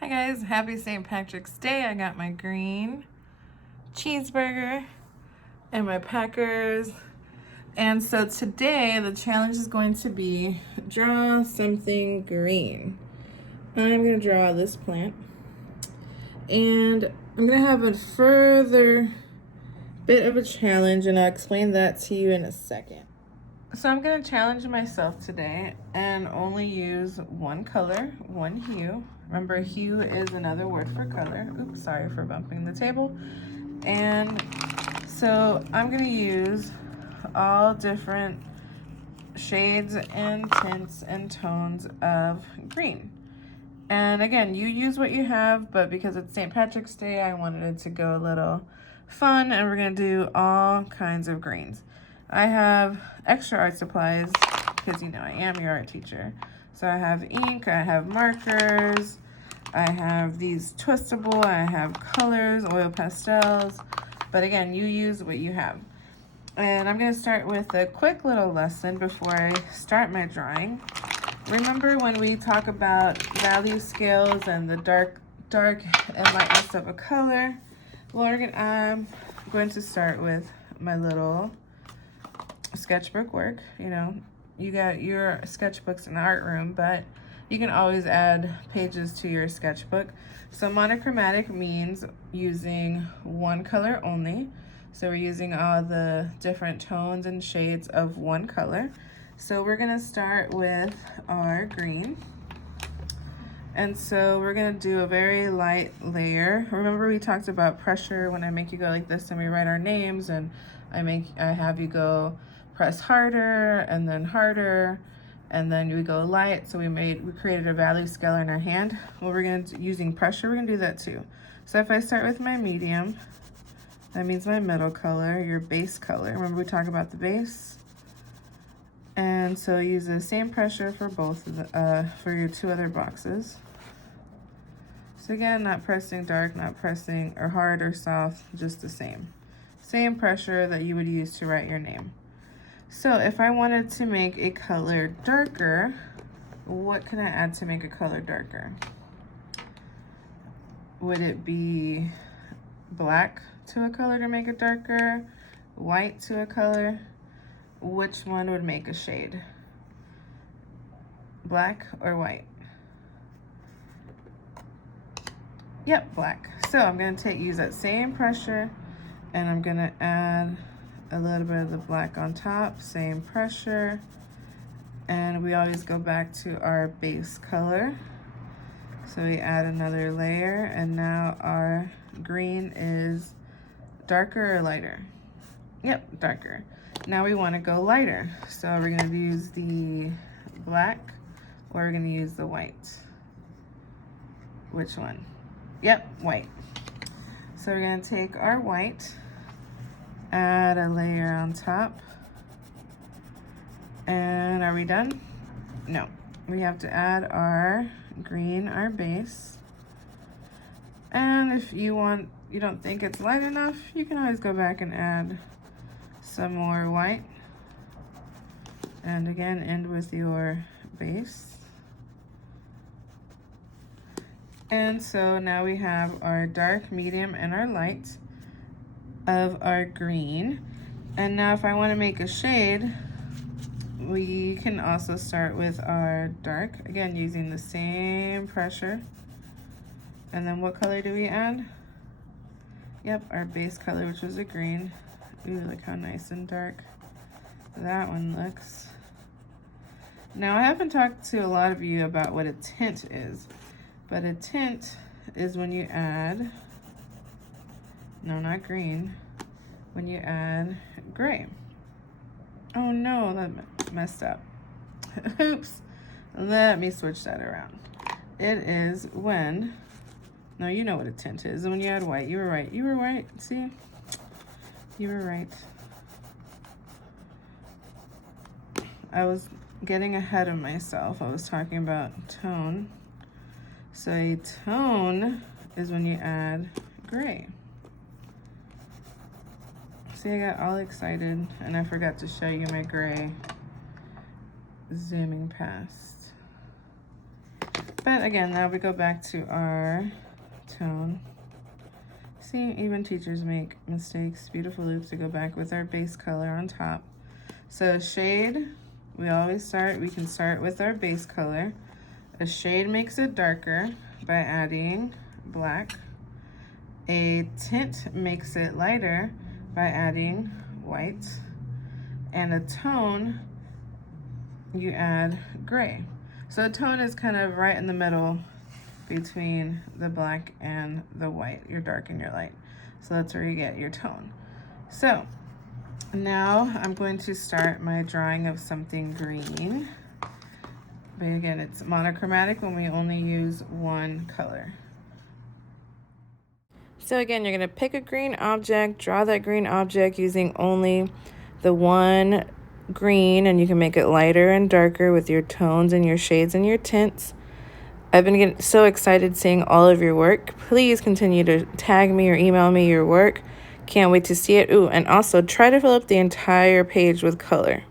Hi guys, happy St. Patrick's Day. I got my green cheeseburger and my Packers. And so today the challenge is going to be draw something green. I'm going to draw this plant. And I'm going to have a further bit of a challenge, and I'll explain that to you in a second. So I'm going to challenge myself today and only use one color, one hue. Remember, hue is another word for color. Oops, sorry for bumping the table. And so I'm going to use all different shades and tints and tones of green. And again, you use what you have, but because it's St. Patrick's Day, I wanted it to go a little fun, and we're going to do all kinds of greens. I have extra art supplies because, you know, I am your art teacher. So I have ink, I have markers, I have these twistable, I have colors, oil pastels. But again, you use what you have. And I'm going to start with a quick little lesson before I start my drawing. Remember when we talk about value scales and the dark and lightness of a color? Well, I'm going to start with my little sketchbook work. You know, you got your sketchbooks in the art room, but you can always add pages to your sketchbook. So monochromatic means using one color only. So we're using all the different tones and shades of one color. So we're gonna start with our green. And so we're gonna do a very light layer. Remember we talked about pressure when I make you go like this and we write our names, and I have you go press harder and then we go light. So we created a value scale in our hand. Well, using pressure, we're gonna do that too. So if I start with my medium, that means my middle color, your base color. Remember we talked about the base? And so use the same pressure for both of for your two other boxes. So again, not pressing dark, not pressing or hard or soft, just the same. Same pressure that you would use to write your name. So if I wanted to make a color darker, what can I add to make a color darker? Would it be black to a color to make it darker? White to a color? Which one would make a shade? Black or white? Yep, black. So I'm going to use that same pressure, and I'm going to add a little bit of the black on top, same pressure, and we always go back to our base color. So we add another layer, and now our green is darker or lighter? Yep, darker. Now we want to go lighter. So we're going to use the black, or we're going to use the white. Which one? Yep, white. So we're going to take our white, add a layer on top. And are we done? No. We have to add our green, our base. And if you don't think it's light enough, you can always go back and add some more white, and again end with your base. And so now we have our dark, medium, and our light of our green. And now if I want to make a shade, we can also start with our dark, again using the same pressure. And then what color do we add? Yep, our base color, which was a green. Ooh, look how nice and dark that one looks. Now, I haven't talked to a lot of you about what a tint is, but a tint is when you add, no, not green, when you add gray. Oh no, that messed up. Oops, let me switch that around. It is when, no, you know what a tint is, when you add white. You were right, you were right, see? You were right. I was getting ahead of myself. I was talking about tone. So a tone is when you add gray. See, I got all excited and I forgot to show you my gray zooming past. But again, now we go back to our tone. See, even teachers make mistakes. Beautiful loops to go back with our base color on top. So a shade, we can start with our base color. A shade makes it darker by adding black. A tint makes it lighter by adding white. And a tone, you add gray. So a tone is kind of right in the middle between the black and the white, your dark and your light. So that's where you get your tone. So now I'm going to start my drawing of something green. But again, it's monochromatic when we only use one color. So again, you're gonna pick a green object, draw that green object using only the one green, and you can make it lighter and darker with your tones and your shades and your tints. I've been getting so excited seeing all of your work. Please continue to tag me or email me your work. Can't wait to see it. Ooh, and also try to fill up the entire page with color.